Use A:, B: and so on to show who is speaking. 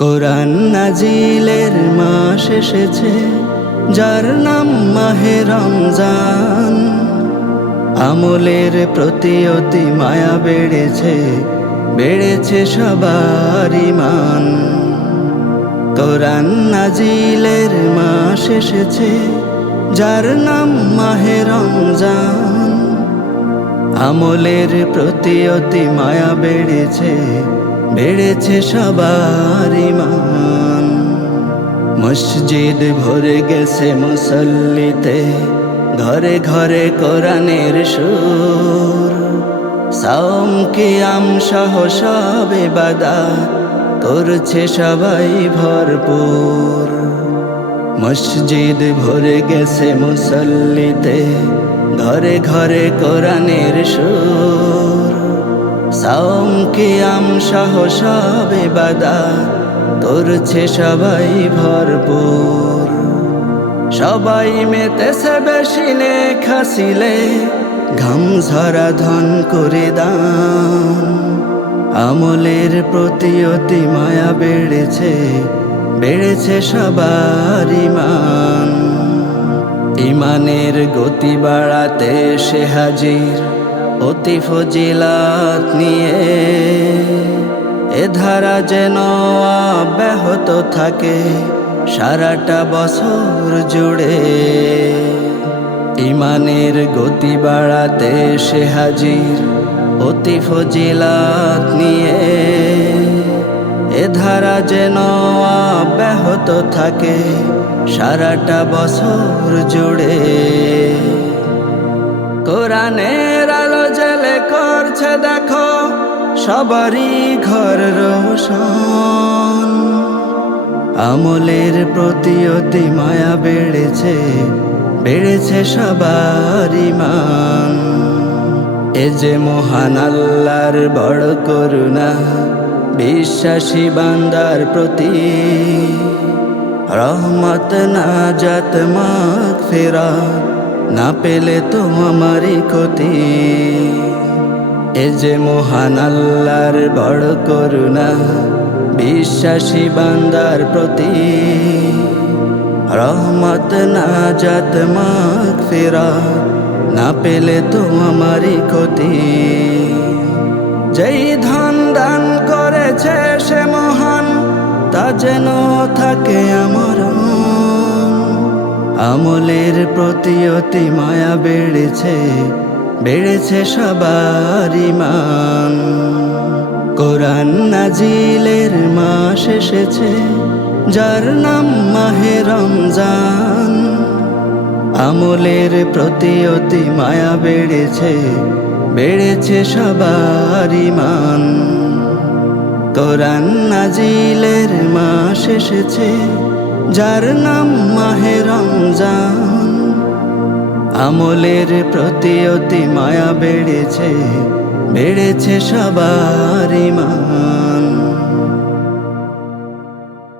A: কোরআন নাজিলের মাস এসেছে, যার নাম মাহে রমজান। আমলের প্রতি অতি মায়া বেড়েছে বেড়েছে সবার ইমান কোরআন নাজিলের মাস এসেছে, যার নাম মাহে রমজান। আমলের প্রতি অতি মায়া বেড়েছে বেড়েছে সবার ইমান। মসজিদ ভরে গেছে মুসল্লিতে, ঘরে ঘরে কোরআনের সুর। সাওম, কিয়াম সহ সব ইবাদত করছে সবাই ভরপুর। মসজিদ ভরে গেছে মুসল্লিতে, ঘরে ঘরে কোরআনের সুর। সাওম কিয়াম সহ সব ইবাদত করছে সবাই ভরপুর। সবাই মেতেছে বেশি খাসিলে ঘাম ঝরা ধন করে দান। আমলের প্রতি অতি মায়া বেড়েছে বেড়েছে সবার ইমান। ইমানের গতি বাড়াতে সে হাজির। অতি ফজিলাত নিয়ে এ ধারা যেন অব্যাহত থাকে সারাটা বছর জুড়ে। ইমানের গতি বাড়াতে সে হাজির অতি ফজিলাত নিয়ে এ ধারা যেন অব্যাহত থাকে সারাটা বছর জুড়ে। জেলে করছে দেখো, সবারই ঘর রোশন। আমলের প্রতি অতি মায়া বেড়েছে বেড়েছে সবার মান এ যে মহান আল্লাহর বড় করুণা, বিশ্বাসী বান্দার প্রতি। রহমত না জাত মাগ ফেরা না পেলে তো আমারই ক্ষতি। এ যে মহান আল্লাহর বড় করুণা, বিশ্বাসী বান্দার প্রতি। রহমত না মাগ ফেরা না পেলে তো আমারই ক্ষতি। যেই ধন দান করেছে সে মহান, তা যেন থাকে আমার আমলের প্রতি অতি মায়া বেড়েছে বেড়েছে সবার ইমান কোরআন নাজিলের মাস এসেছে, যার নাম মাহে রমজান। আমলের প্রতি অতি মায়া বেড়েছে বেড়েছে সবার ইমান কোরআন নাজিলের মাস এসেছে, যার নাম মাহে রমজান। আমলের প্রতি অতি মায়া বেড়েছে বেড়েছে সবার ইমান।